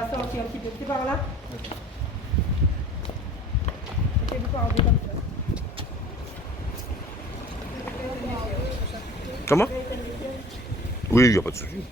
va sortir un petit peu. C'est par là. Mettez-vous par en deux comme ça. Comment? Oui, il n'y a pas de souci.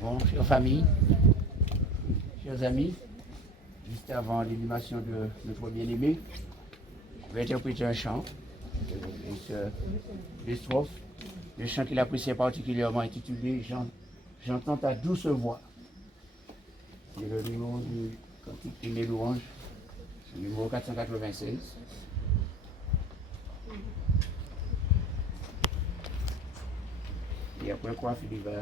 Bon, chère famille, chers amis, juste avant l'inhumation de notre bien-aimé, je vais interpréter un chant, des strophes, le chant qu'il appréciait particulièrement intitulé J'entends ta douce voix. C'est le numéro du cantique des louanges, le numéro 496. Et après quoi, Philippe va...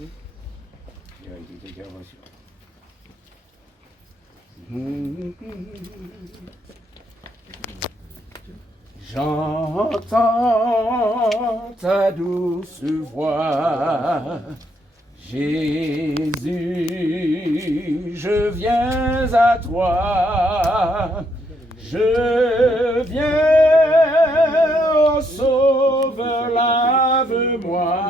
Il y a une petite intervention. J'entends ta douce voix, Jésus, je viens à toi, je viens, ô Sauveur, lave-moi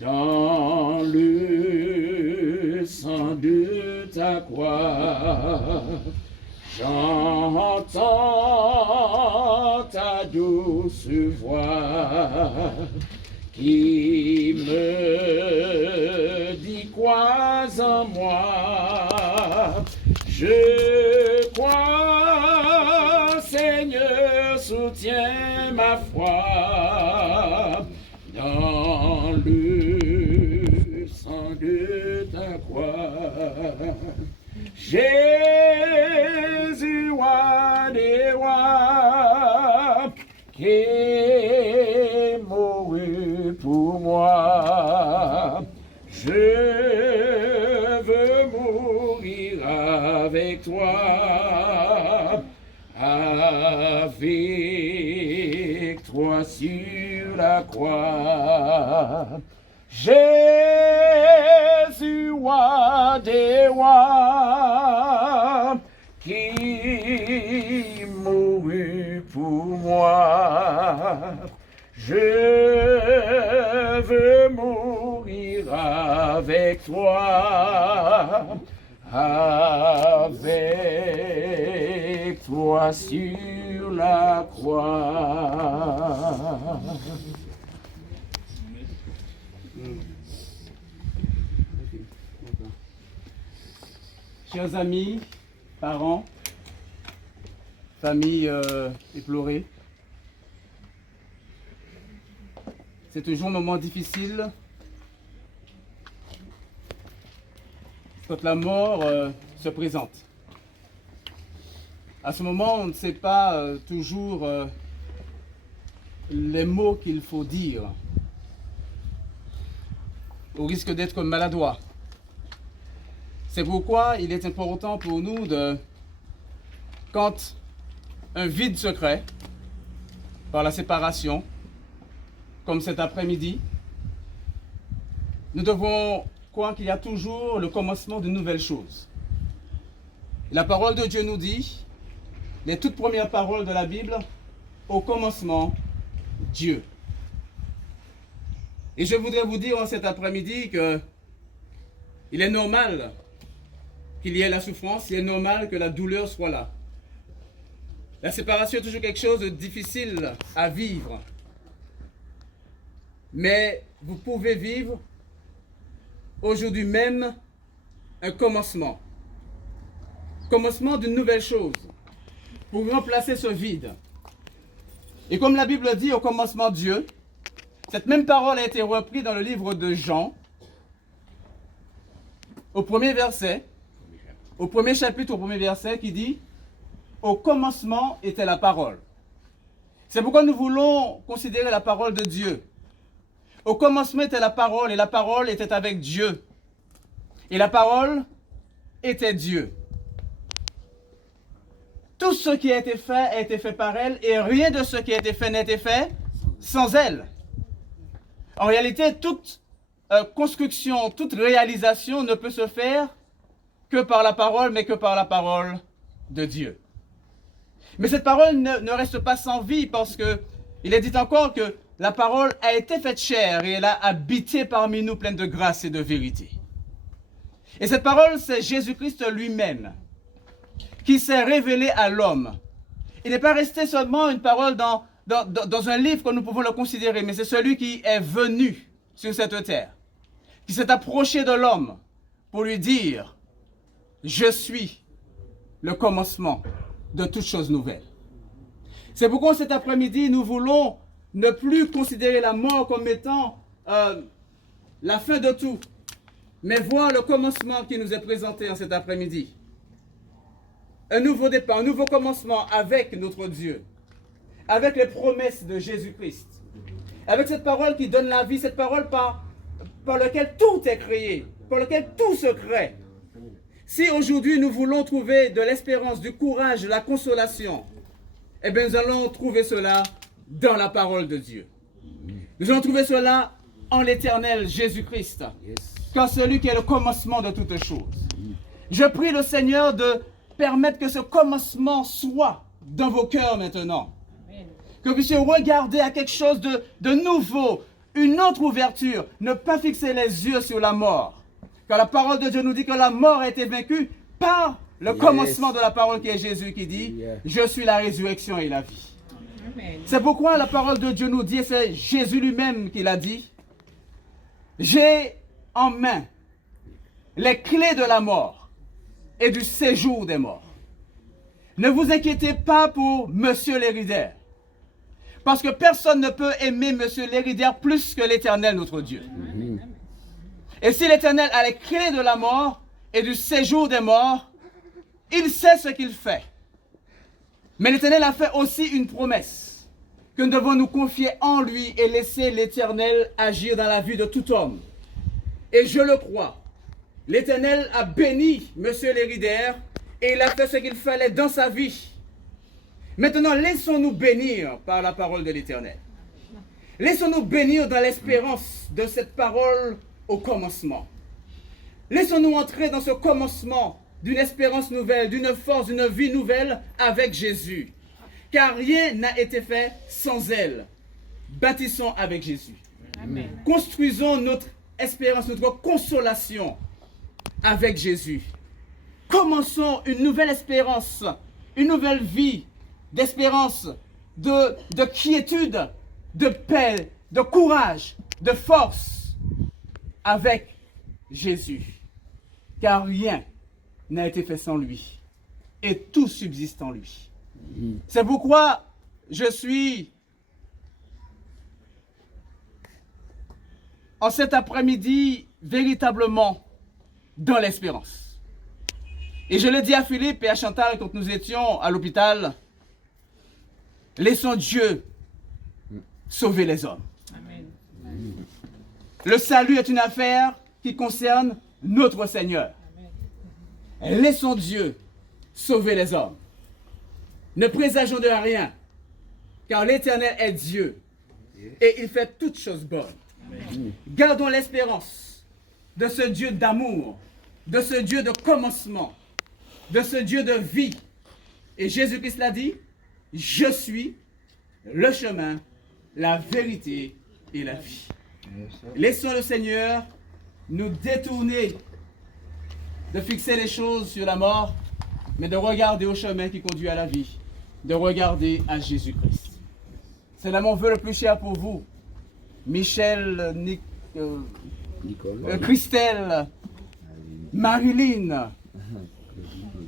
dans le sang de ta croix. J'entends ta douce voix qui me dit crois en moi. Je crois, Seigneur, soutiens ma foi dans le sang de ta croix. Jésus, mourir avec toi, avec toi sur la croix. Jésus, roi des rois, qui mourut pour moi. Je veux mourir avec toi, avec toi sur la croix. Chers amis, parents, famille éplorée, c'est toujours un moment difficile quand la mort se présente. À ce moment, on ne sait pas toujours les mots qu'il faut dire, au risque d'être maladroit. C'est pourquoi il est important pour nous quand un vide se crée par la séparation, comme cet après-midi, nous devons croire qu'il y a toujours le commencement de nouvelles choses. La parole de Dieu nous dit, les toutes premières paroles de la Bible, au commencement, Dieu. Et je voudrais vous dire en cet après-midi que il est normal qu'il y ait la souffrance, il est normal que la douleur soit là. La séparation est toujours quelque chose de difficile à vivre. Mais vous pouvez vivre aujourd'hui même un commencement. Commencement d'une nouvelle chose pour remplacer ce vide. Et comme la Bible dit au commencement Dieu, cette même parole a été reprise dans le livre de Jean, au premier verset, au premier chapitre, au premier verset, qui dit « Au commencement était la parole ». C'est pourquoi nous voulons considérer la parole de Dieu. Au commencement était la parole, et la parole était avec Dieu. Et la parole était Dieu. Tout ce qui a été fait par elle, et rien de ce qui a été fait n'a été fait sans elle. En réalité, toute construction, toute réalisation ne peut se faire que par la parole, mais que par la parole de Dieu. Mais cette parole ne reste pas sans vie, parce que il est dit encore que la parole a été faite chair et elle a habité parmi nous pleine de grâce et de vérité. Et cette parole, c'est Jésus-Christ lui-même qui s'est révélé à l'homme. Il n'est pas resté seulement une parole dans un livre que nous pouvons le considérer, mais c'est celui qui est venu sur cette terre, qui s'est approché de l'homme pour lui dire « Je suis le commencement de toutes choses nouvelles ». C'est pourquoi cet après-midi, nous voulons ne plus considérer la mort comme étant la fin de tout, mais voir le commencement qui nous est présenté en cet après-midi. Un nouveau départ, un nouveau commencement avec notre Dieu, avec les promesses de Jésus-Christ, avec cette parole qui donne la vie, cette parole par laquelle tout est créé, par laquelle tout se crée. Si aujourd'hui nous voulons trouver de l'espérance, du courage, de la consolation, eh bien nous allons trouver cela dans la parole de Dieu. Nous allons trouver cela en l'éternel Jésus-Christ, car celui qui est le commencement de toutes choses. Je prie le Seigneur de permettre que ce commencement soit dans vos cœurs maintenant. Que vous puissiez regarder à quelque chose de nouveau, une autre ouverture, ne pas fixer les yeux sur la mort. Car la parole de Dieu nous dit que la mort a été vaincue par le commencement de la parole qui est Jésus qui dit « Je suis la résurrection et la vie ». C'est pourquoi la parole de Dieu nous dit, et c'est Jésus lui-même qui l'a dit, « J'ai en main les clés de la mort et du séjour des morts. Ne vous inquiétez pas pour Monsieur Léridaire, parce que personne ne peut aimer Monsieur Léridaire plus que l'Éternel notre Dieu. Et si l'Éternel a les clés de la mort et du séjour des morts, il sait ce qu'il fait. Mais l'Éternel a fait aussi une promesse, que nous devons nous confier en lui et laisser l'Éternel agir dans la vie de tout homme. Et je le crois. L'Éternel a béni M. Léridaire et il a fait ce qu'il fallait dans sa vie. Maintenant, laissons-nous bénir par la parole de l'Éternel. Laissons-nous bénir dans l'espérance de cette parole au commencement. Laissons-nous entrer dans ce commencement d'une espérance nouvelle, d'une force, d'une vie nouvelle avec Jésus. Car rien n'a été fait sans elle. Bâtissons avec Jésus. Amen. Construisons notre espérance, notre consolation avec Jésus. Commençons une nouvelle espérance, une nouvelle vie d'espérance, de quiétude, de paix, de courage, de force avec Jésus. Car rien n'a été fait sans lui et tout subsiste en lui. C'est pourquoi je suis en cet après-midi véritablement dans l'espérance. Et je l'ai dit à Philippe et à Chantal quand nous étions à l'hôpital, laissons Dieu sauver les hommes. Amen. Le salut est une affaire qui concerne notre Seigneur. Amen. Laissons Dieu sauver les hommes. Ne présageons de rien, car l'Éternel est Dieu et il fait toutes choses bonnes. Amen. Gardons l'espérance de ce Dieu d'amour, de ce Dieu de commencement, de ce Dieu de vie. Et Jésus-Christ l'a dit, je suis le chemin, la vérité et la vie. Laissons le Seigneur nous détourner de fixer les choses sur la mort, mais de regarder au chemin qui conduit à la vie, de regarder à Jésus-Christ. C'est là mon vœu le plus cher pour vous, Michel, Christelle, Marilyn,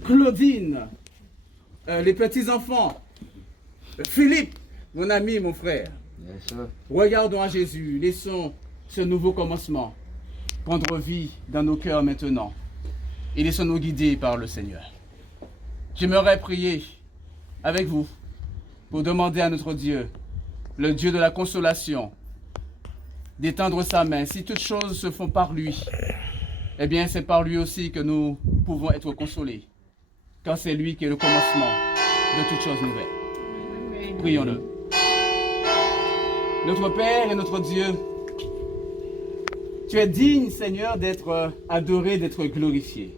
Claudine, les petits-enfants, Philippe, mon ami, mon frère. Regardons à Jésus, laissons ce nouveau commencement prendre vie dans nos cœurs maintenant et laissons-nous guider par le Seigneur. J'aimerais prier avec vous pour demander à notre Dieu, le Dieu de la consolation, d'étendre sa main. Si toutes choses se font par lui, eh bien c'est par lui aussi que nous pouvons être consolés, car c'est lui qui est le commencement de toutes choses nouvelles. Prions-le. Notre Père et notre Dieu, tu es digne, Seigneur, d'être adoré, d'être glorifié.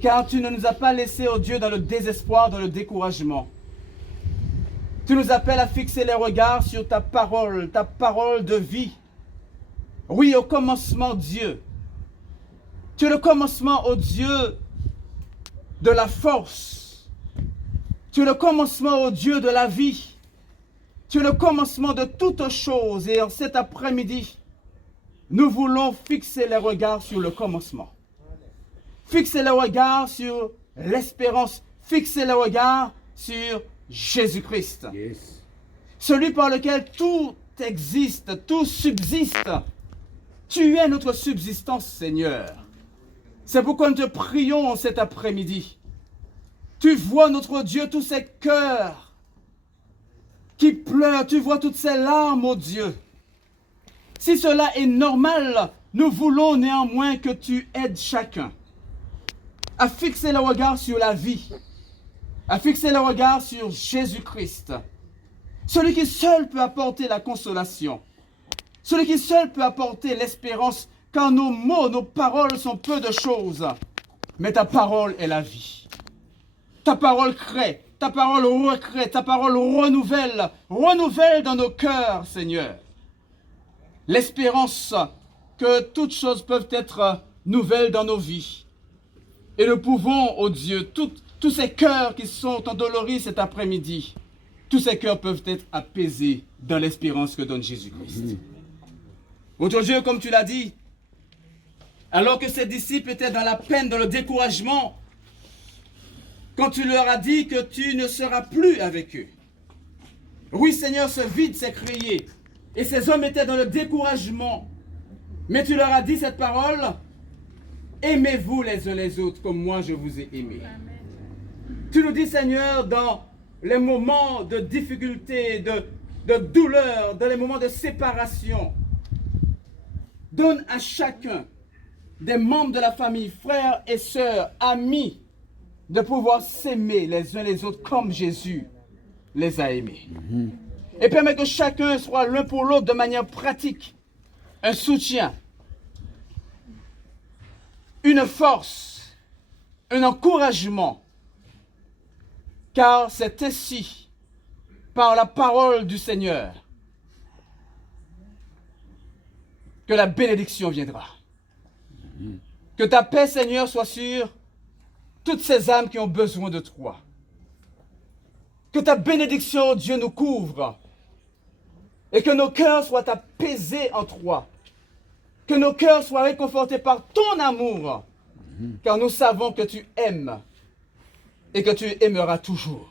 Car tu ne nous as pas laissés, oh Dieu, dans le désespoir, dans le découragement. Tu nous appelles à fixer les regards sur ta parole de vie. Oui, au commencement, Dieu. Tu es le commencement, oh Dieu, de la force. Tu es le commencement, oh Dieu, de la vie. Tu es le commencement de toutes choses. Et en cet après-midi, nous voulons fixer les regards sur le commencement. Fixer les regards sur l'espérance. Fixer les regards sur Jésus-Christ. Yes. Celui par lequel tout existe, tout subsiste. Tu es notre subsistance, Seigneur. C'est pourquoi nous te prions en cet après-midi. Tu vois, notre Dieu, tous ces cœurs qui pleurent, tu vois toutes ces larmes, ô Dieu. Si cela est normal, nous voulons néanmoins que tu aides chacun à fixer le regard sur la vie, à fixer le regard sur Jésus-Christ, celui qui seul peut apporter la consolation, celui qui seul peut apporter l'espérance, car nos mots, nos paroles sont peu de choses, mais ta parole est la vie. Ta parole crée, ta parole recrée, ta parole renouvelle dans nos cœurs, Seigneur. L'espérance que toutes choses peuvent être nouvelles dans nos vies. Et nous pouvons, ô Dieu, tous ces cœurs qui sont endoloris cet après-midi, tous ces cœurs peuvent être apaisés dans l'espérance que donne Jésus-Christ. Notre Dieu, comme tu l'as dit, alors que ses disciples étaient dans la peine, dans le découragement, quand tu leur as dit que tu ne seras plus avec eux. Oui, Seigneur, ce vide s'est créé. Et ces hommes étaient dans le découragement. Mais tu leur as dit cette parole, aimez-vous les uns les autres comme moi je vous ai aimés. Tu nous dis, Seigneur, dans les moments de difficulté, de douleur, dans les moments de séparation, donne à chacun des membres de la famille, frères et sœurs, amis, de pouvoir s'aimer les uns les autres comme Jésus les a aimés. Et permet que chacun soit l'un pour l'autre de manière pratique, un soutien, une force, un encouragement, car c'est ainsi, par la parole du Seigneur, que la bénédiction viendra. Que ta paix, Seigneur, soit sur toutes ces âmes qui ont besoin de toi. Que ta bénédiction, Dieu, nous couvre et que nos cœurs soient apaisés en toi. Que nos cœurs soient réconfortés par ton amour, car nous savons que tu aimes et que tu aimeras toujours.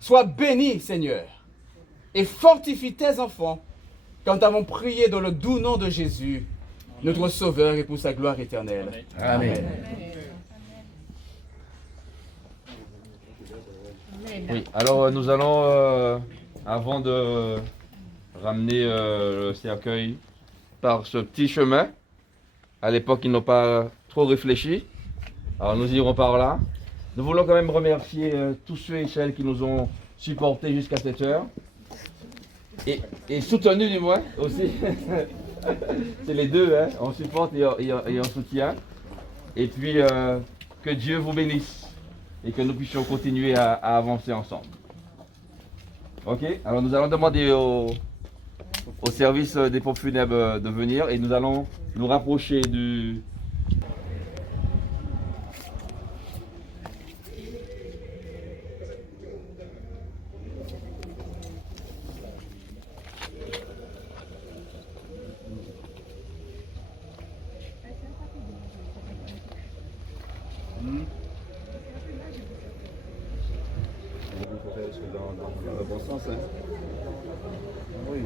Sois béni, Seigneur, et fortifie tes enfants, quand nous avons prié dans le doux nom de Jésus, notre Sauveur et pour sa gloire éternelle. Amen. Oui, alors nous allons, avant de ramener le cercueil par ce petit chemin, à l'époque ils n'ont pas trop réfléchi, alors nous irons par là. Nous voulons quand même remercier tous ceux et celles qui nous ont supportés jusqu'à cette heure, et soutenus du moins aussi. C'est les deux, hein, on supporte et on soutient. Et puis que Dieu vous bénisse et que nous puissions continuer à avancer ensemble. Ok, alors nous allons demander au service des pompes funèbres de venir et nous allons nous rapprocher du... Dans le bon sens, hein. Oui.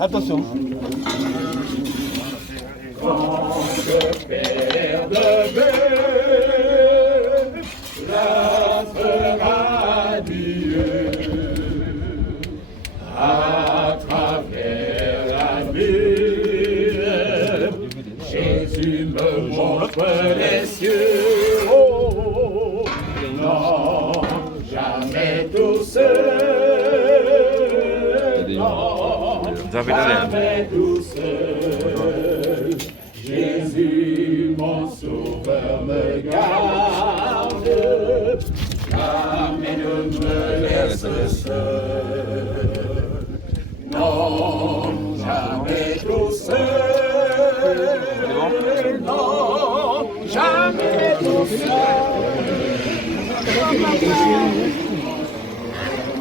Attention. La jamais tout seul. Jésus, mon sauveur, me garde. Jamais ne me laisse seul. Non, jamais tout seul. Non, jamais tout seul.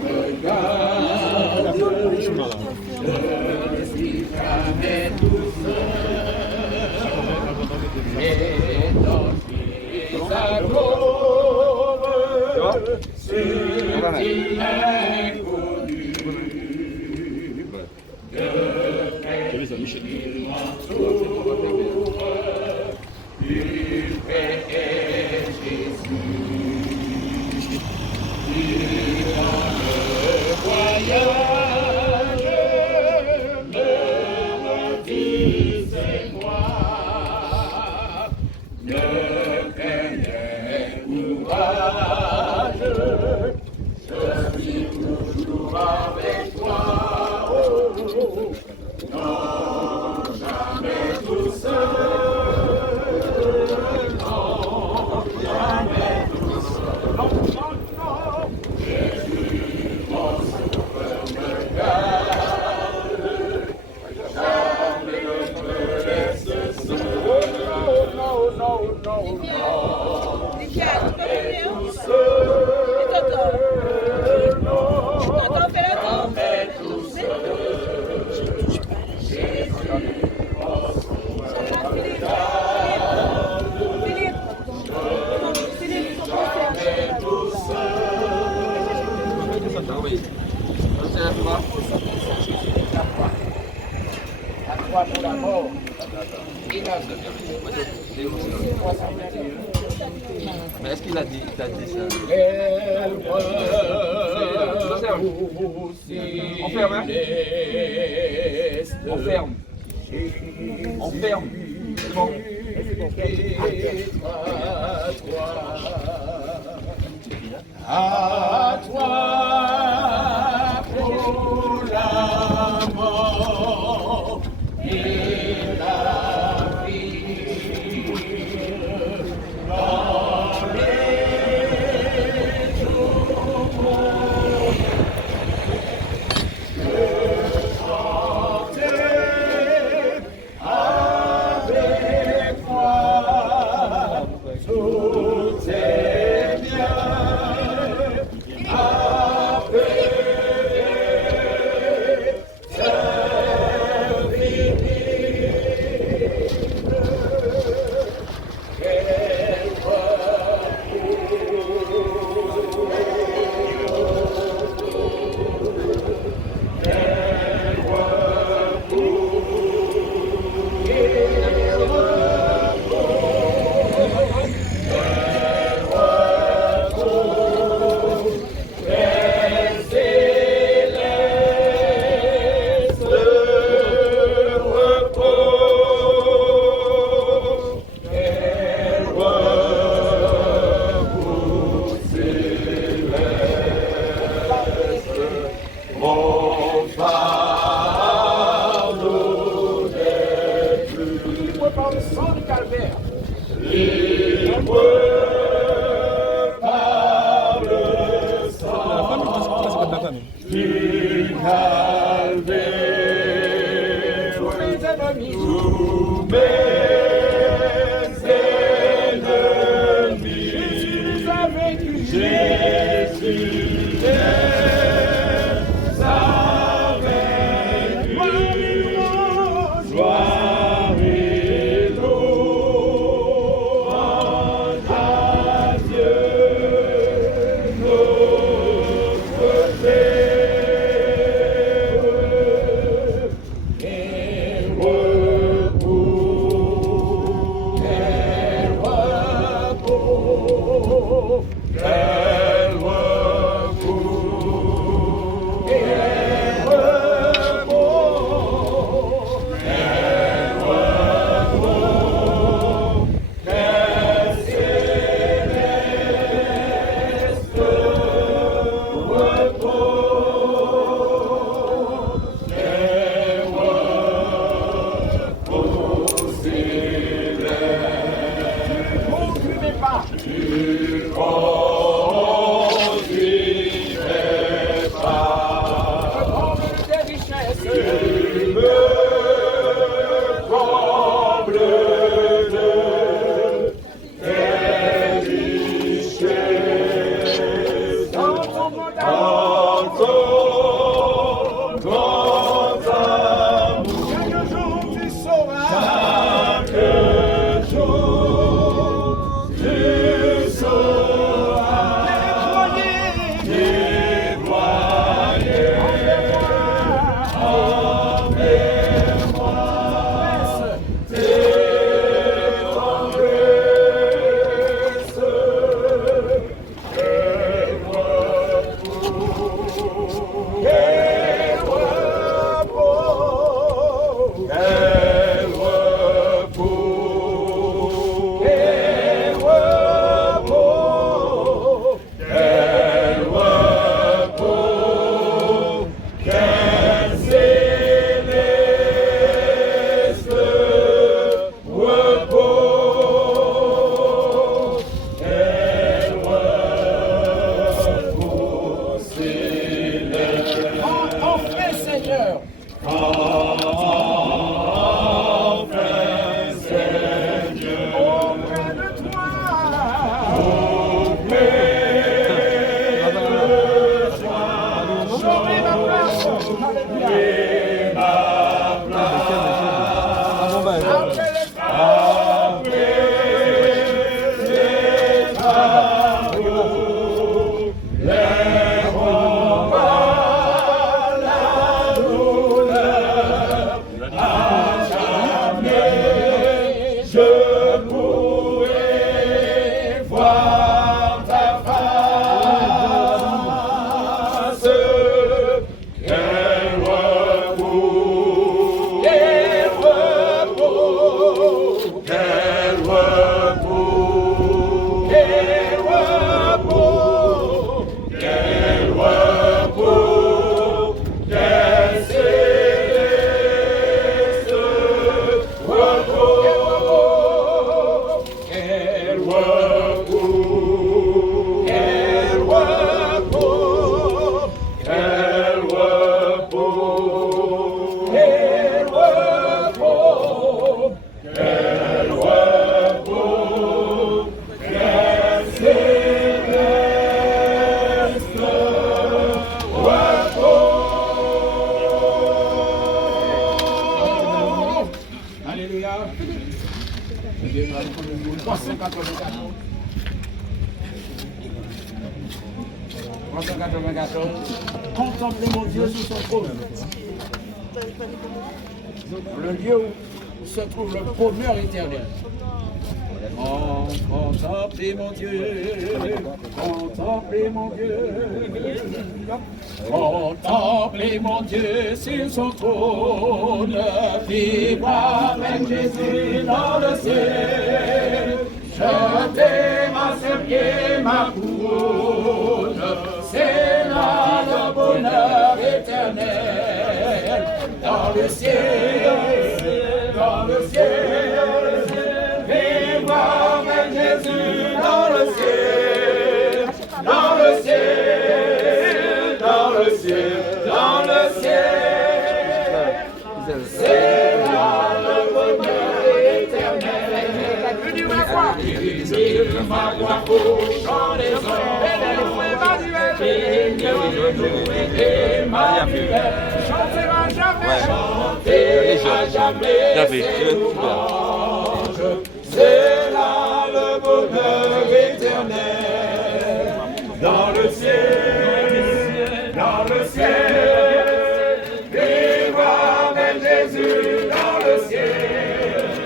Me garde. Je suis jamais tout seul. Et dans tes accords, ce qui est connu. Il m'entoure, il fait Jésus. Il dans le voyage me dit c'est moi. Ne craignez courage, je suis toujours avec toi. Oh, non, jamais tout seul. Non, jamais tout seul. Non, non, non. Jésus, mon sauveur, me garde. Jamais ne me laisse seul. Non, non, non, non. Jamais tout seul. Non, jamais tout seul. La croix pour la mort. Mais est-ce qu'il a dit ça? On ferme, hein? On ferme. On ferme. C'est bon. À toi pour la mort et la vie. Dans les jours, je chantais avec toi. Tout est bien. Seigneur. Auprès de toi. J'aurai ma place. Alléluia. 394. Contemplez mon Dieu sur son trône. Le lieu où se trouve le bonheur éternel. Contemplez mon Dieu, contemplez mon Dieu, contemplez mon Dieu sur son trône, vivre avec Jésus dans le ciel, jeter à ses pieds ma couronne, c'est là le bonheur éternel, dans le ciel, dans le ciel. Avec Jésus dans le ciel, dans le ciel, dans le ciel, dans le ciel. C'est là le bonheur éternel. Unis ma voix pour chanter les hommes. Emmanuel, chantera jamais, chantera jamais. C'est là le bonheur éternel, dans le ciel, dans le ciel, vivre avec Jésus dans le ciel,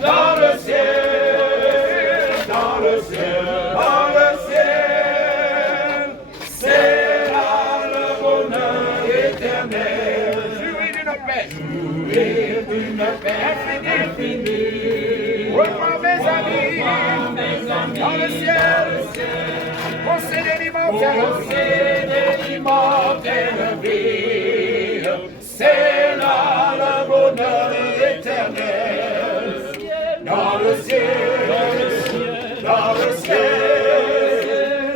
dans le ciel, dans le ciel, dans le ciel, c'est là le bonheur éternel. Jouir d'une paix, jouir d'une paix infinie. Revoir mes amis dans le ciel, posséder l'immortelle vie, c'est là le bonheur éternel, dans le ciel, dans le ciel,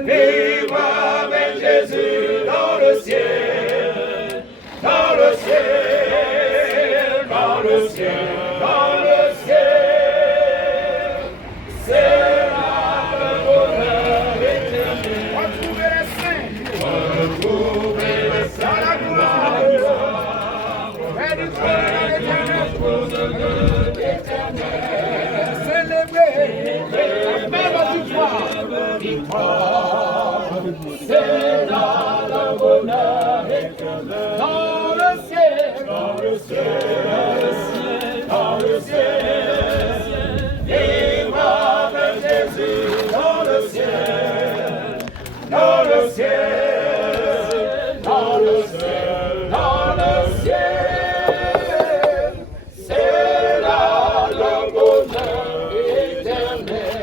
vivre avec Jésus dans le ciel, dans le ciel, dans le ciel, dans le ciel. C'est là le bonheur éternel, dans le ciel, dans le ciel, dans le ciel, vivre avec Jésus dans le ciel, dans le ciel, dans le ciel, dans le ciel, c'est là le bonheur éternel.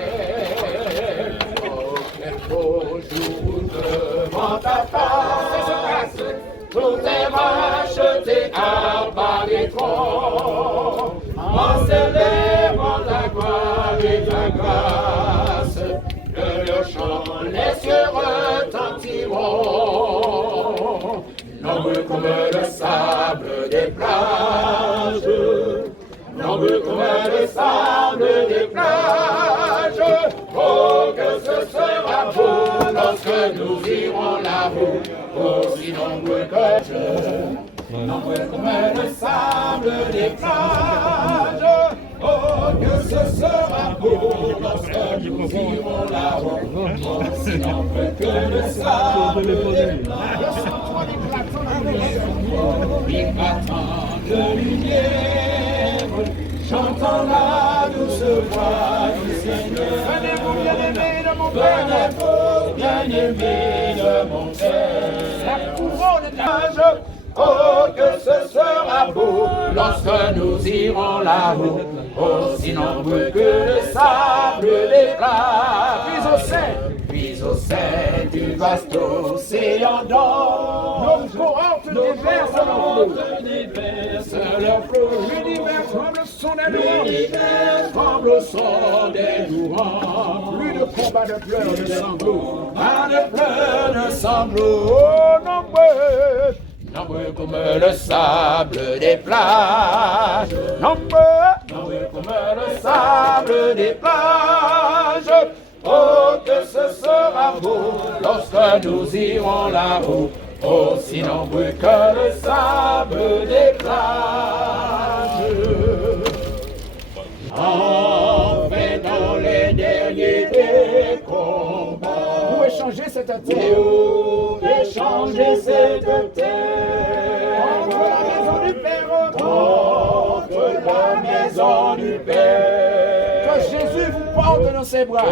Devant ta face, tout est racheté à part des troncs, en célébrant ta gloire et ta grâce, que le chant, les cieux retentiront, nombreux comme le sable. sable des plages, nombreux comme le sable des plages. Oh, que ce sera beau lorsque nous irons là-haut, aussi nombreux que je, nombreux comme le sable des plages. Oh, que ce sera beau lorsque nous irons là-haut, aussi nombreux que le sable des plages. Éclatant de lumière, chantant la douce voix du Seigneur. Venez-vous bien-aimés de mon cœur, venez-vous bien-aimés de mon cœur. La couronne de l'âge, oh que ce sera beau lorsque nous irons là-haut, aussi nombreux que le sable des plages. Puis au sein du vaste océan d'or, nos cohortes déversent leur flot. L'univers tremble au son des louanges. L'univers tremble au son des louanges. Plus de combats de pleurs de sanglots, pas de pleurs de sanglots. Oh, nombreux, nombreux comme le sable des plages. Nombreux comme le sable des plages. Oh, que ce sera beau lorsque nous irons là-haut, aussi nombreux que le sable des plages. Enfin dans les derniers des combats, pour échanger cette terre, pour échanger cette terre, entre la maison du Père, entre la maison du Père. Que Jésus vous porte dans ses bras.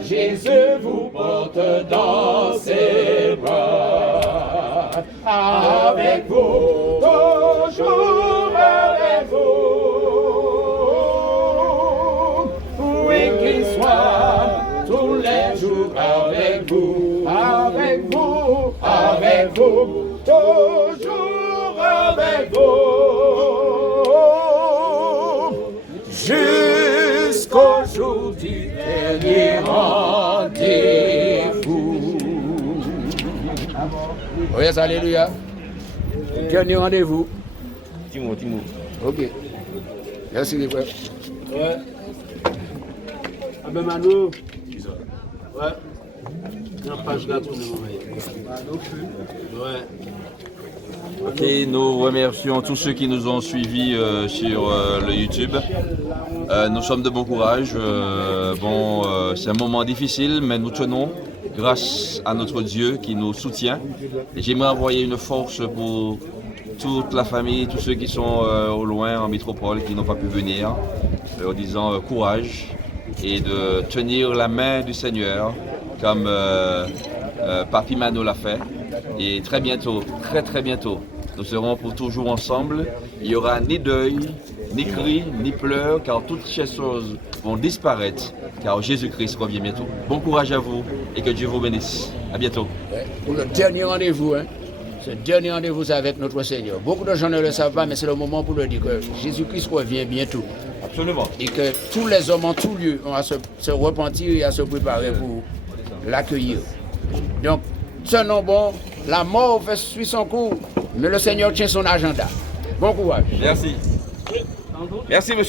Jésus vous porte dans ses bras, avec vous, toujours avec vous. Oui, qu'il soit tous les jours avec vous, avec vous, avec vous, toujours avec vous, jusqu'au jour du dernier rendez-vous. Oh yes, alléluia. Dernier rendez-vous. Dis-moi. Ok. Merci les frères. Ouais. Ah ben Mano. Ouais. Dans la page là, tout le monde. Ouais. Et nous remercions tous ceux qui nous ont suivis sur le YouTube. Nous sommes de bon courage. C'est un moment difficile, mais nous tenons grâce à notre Dieu qui nous soutient. Et j'aimerais envoyer une force pour toute la famille, tous ceux qui sont au loin en métropole, qui n'ont pas pu venir, en disant courage et de tenir la main du Seigneur comme Papi Mano l'a fait. Et très bientôt, très bientôt, nous serons pour toujours ensemble. Il n'y aura ni deuil, ni cris, ni pleurs, car toutes ces choses vont disparaître, car Jésus-Christ revient bientôt. Bon courage à vous et que Dieu vous bénisse. À bientôt. Pour le dernier rendez-vous, ce dernier rendez-vous c'est avec notre Seigneur. Beaucoup de gens ne le savent pas, mais c'est le moment pour le dire que Jésus-Christ revient bientôt. Absolument. Et que tous les hommes en tout lieu ont à se repentir et à se préparer pour l'accueillir. Donc, tenons bon, la mort suit son cours, mais le Seigneur tient son agenda. Bon courage. Merci. Merci, monsieur.